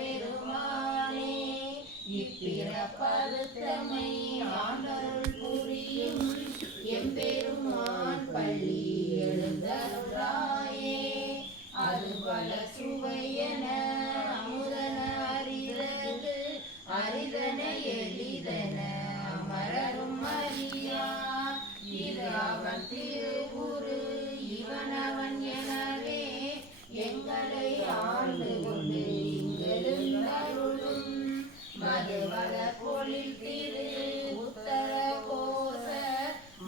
சிவபெருமானே இப்பிறப்பறுத்தமை ஆண்டருள் புரியும் எம்பெருமான் பள்ளி எழுந்தருளாயே அது பல சுவையென அமுதன அரிதது அரிதன எளிதன அமரரும் அறியா இது அவன் திருவுரு இவனவன் எனவே எங்களை ஆண்டு கொண்டு இங்கெழுந்தருளும் மதுவள பொழில் திரு உத்தர கோச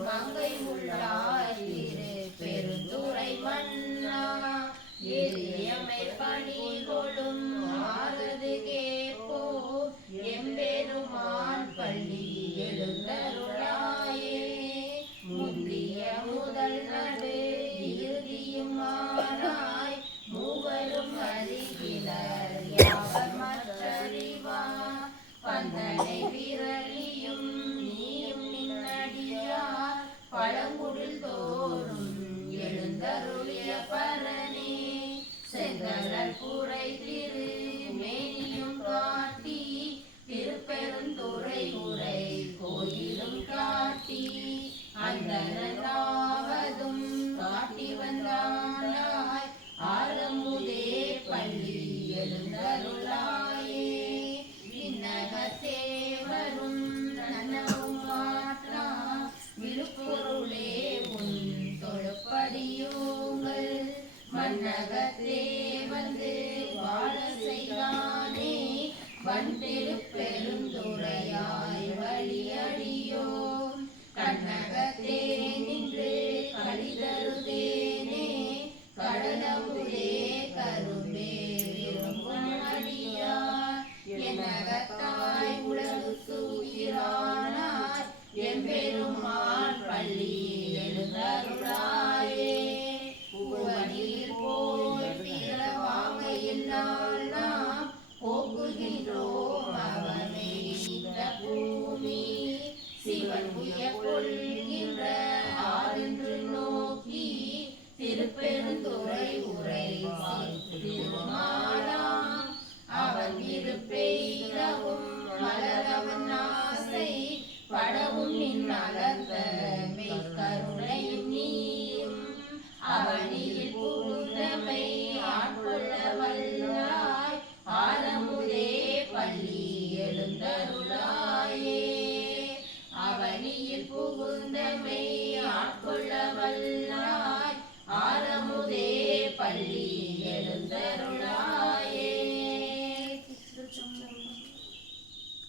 மங்கை உள்ளாயிரு பெருந்துரை மன்னா எளியமை பணி கொள்ளும் ஆறது கேப்போ எம்பெருமான் பள்ளி எழுந்தருளாயே முந்திய முதல் நடு இறுதியும் ஆனாய் மூவரும் அறிகிலர் யாவர் மற்றறிவா பந்தனை விரலியும் நீயும் நின்னடியா பழங்குடில் தோறும் எழுந்தருளிய பரனே செங்கலல் புரை திரு மேனியும் காட்டி திருப்பெருந்துறை உரை கோயிலும் காட்டி அந்தனதாவதும் காட்டி வந்தானாய் ஆரமுதே பள்ளி எழுந்தருளாயே விண்ணகத்தேவரும் நன்னவும் மாற்றா விழுப்பொருளே உன் தொழுப்படியோங்கள் மன்னகத்தே வந்து வாழ செய்தானே வந்தெழு பெருந்துரையாய் வழியடியோம் கண்ணகத்தே நின்று கழிதருதேனே கடலமுதே கரும்பே விரும்பும் அடியார் என்னகத்தாய் உலகுக்கு உயிரானார் எம்பெருமான் பள்ளி எழுந்தருளாயே புவனில் போய் பிறவாமையில் நாள் நாம் போக்குகின்றோம் அவனை இந்த பூமி சிவன் உய கொள்கின்ற ஆரென்று நோக்கி திருப்பெருந்துறை உரை திருமாலாம் அவன் இருப்பெய்தவும் மலரவன் ஆசை படவும் நின் அலர்ந்த மெய்கருணையும் நீயும் அவனில் புகுந்தமை ஆட்கொள்ள வல்லாய் ஆலமுதே பள்ளி எழுந்தருளாயே அவனில் புகுந்தமை ஆட்கொள்ள வல்லாய் ஆலமுதே பள்ளி எழுந்தருளாயே